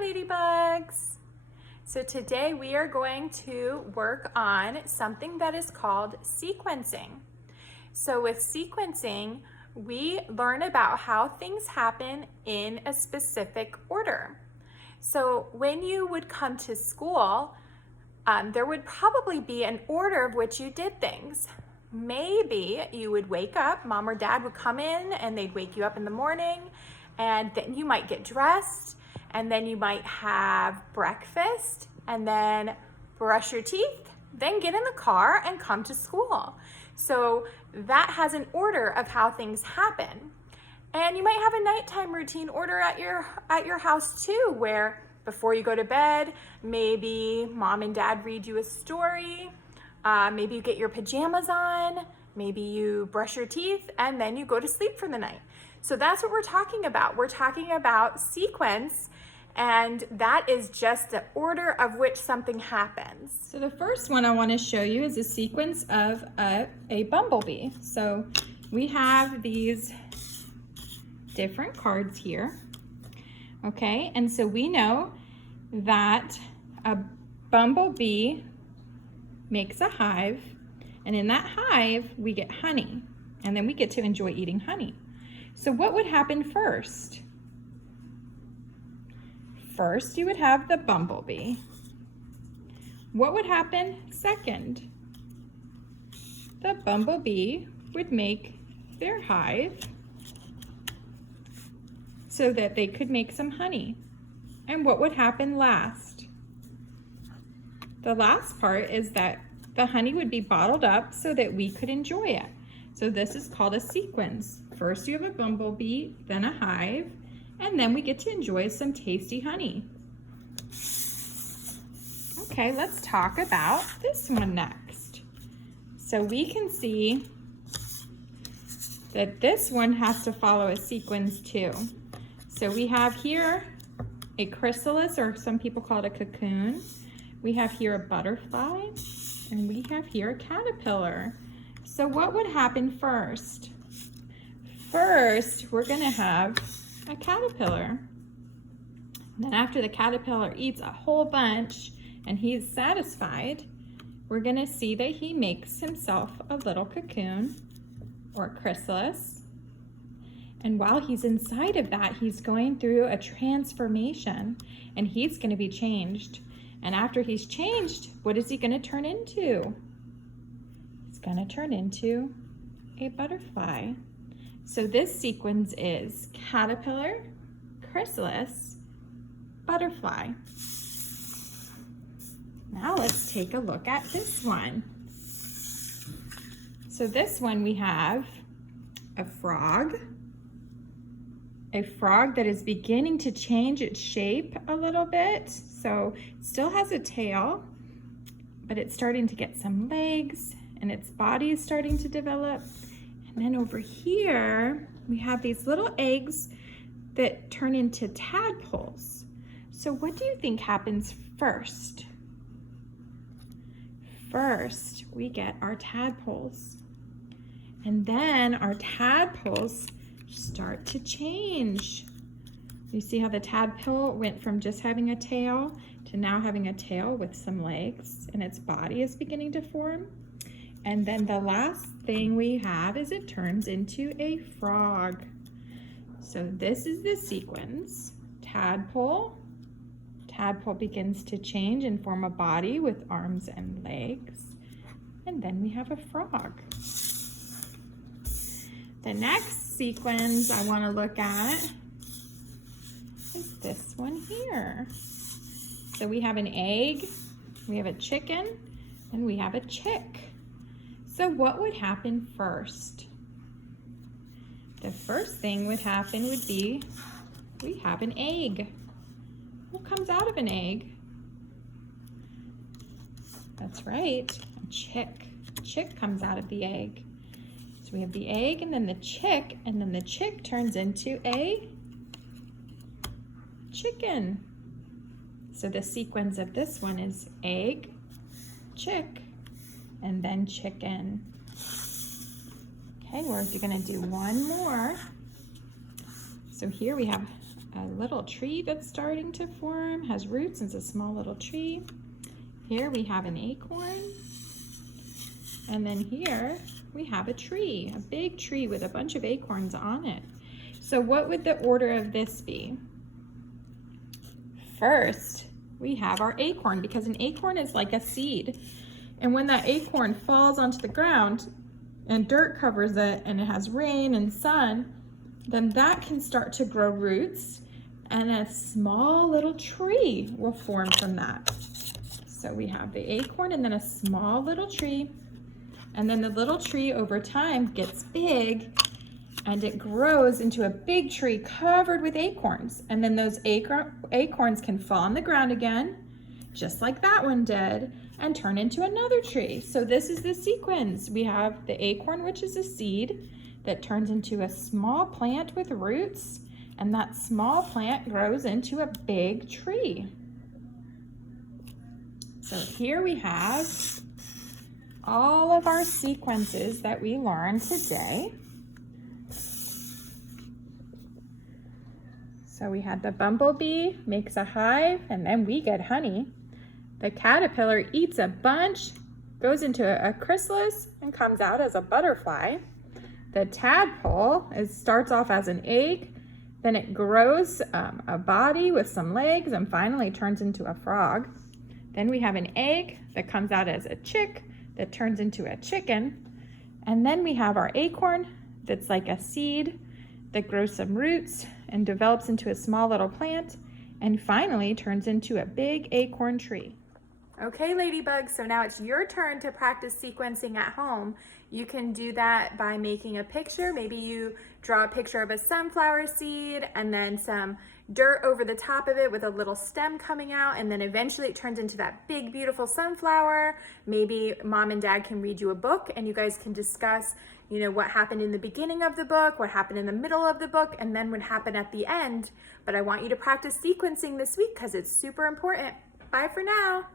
Ladybugs! So today we are going to work on something that is called sequencing. So with sequencing, we learn about how things happen in a specific order. So when you would come to school, there would probably be an order of which you did things. Maybe you would wake up, mom or dad would come in and they'd wake you up in the morning, and then you might get dressed, and then you might have breakfast, and then brush your teeth, then get in the car and come to school. So that has an order of how things happen. And you might have a nighttime routine order at your house too, where before you go to bed, maybe mom and dad read you a story, maybe you get your pajamas on, maybe you brush your teeth, and then you go to sleep for the night. So that's what we're talking about. We're talking about sequence, and that is just the order of which something happens. So the first one I want to show you is a sequence of a bumblebee. So we have these different cards here. Okay, and so we know that a bumblebee makes a hive, and in that hive we get honey, and then we get to enjoy eating honey. So what would happen first? First, you would have the bumblebee. What would happen second? The bumblebee would make their hive so that they could make some honey. And what would happen last? The last part is that the honey would be bottled up so that we could enjoy it. So this is called a sequence. First you have a bumblebee, then a hive, and then we get to enjoy some tasty honey. Okay, let's talk about this one next. So we can see that this one has to follow a sequence too. So we have here a chrysalis, or some people call it a cocoon. We have here a butterfly, and we have here a caterpillar. So what would happen first? First, we're gonna have a caterpillar. And then after the caterpillar eats a whole bunch and he's satisfied, we're gonna see that he makes himself a little cocoon or chrysalis. And while he's inside of that, he's going through a transformation, and he's gonna be changed. And after he's changed, what is he gonna turn into? He's gonna turn into a butterfly. So this sequence is caterpillar, chrysalis, butterfly. Now let's take a look at this one. So this one we have a frog that is beginning to change its shape a little bit. So it still has a tail, but it's starting to get some legs, and its body is starting to develop. And then over here, we have these little eggs that turn into tadpoles. So what do you think happens first? First, we get our tadpoles. And then our tadpoles start to change. You see how the tadpole went from just having a tail to now having a tail with some legs, and its body is beginning to form. And then the last thing we have is it turns into a frog. So this is the sequence. Tadpole begins to change and form a body with arms and legs. And then we have a frog. The next sequence I want to look at is this one here. So we have an egg, we have a chicken, and we have a chick. So what would happen first? The first thing would happen would be we have an egg. What comes out of an egg? That's right, a chick. A chick comes out of the egg. So we have the egg and then the chick, and then the chick turns into a chicken. So the sequence of this one is egg, chick, and then chicken. Okay, we're gonna do one more. So here we have a little tree that's starting to form, has roots, it's a small little tree. Here we have an acorn. And then here we have a tree, a big tree with a bunch of acorns on it. So what would the order of this be? First, we have our acorn, because an acorn is like a seed. And when that acorn falls onto the ground and dirt covers it and it has rain and sun, then that can start to grow roots and a small little tree will form from that. So we have the acorn and then a small little tree. And then the little tree over time gets big and it grows into a big tree covered with acorns. And then those acorns can fall on the ground again, just like that one did, and turn into another tree. So this is the sequence. We have the acorn, which is a seed that turns into a small plant with roots, and that small plant grows into a big tree. So here we have all of our sequences that we learned today. So we had the bumblebee makes a hive and then we get honey. The caterpillar eats a bunch, goes into a chrysalis and comes out as a butterfly. The tadpole starts off as an egg, then it grows a body with some legs and finally turns into a frog. Then we have an egg that comes out as a chick that turns into a chicken. And then we have our acorn that's like a seed that grows some roots and develops into a small little plant and finally turns into a big acorn tree. Okay, ladybugs, so now it's your turn to practice sequencing at home. You can do that by making a picture. Maybe you draw a picture of a sunflower seed and then some dirt over the top of it with a little stem coming out, and then eventually it turns into that big, beautiful sunflower. Maybe mom and dad can read you a book and you guys can discuss, what happened in the beginning of the book, what happened in the middle of the book, and then what happened at the end. But I want you to practice sequencing this week because it's super important. Bye for now.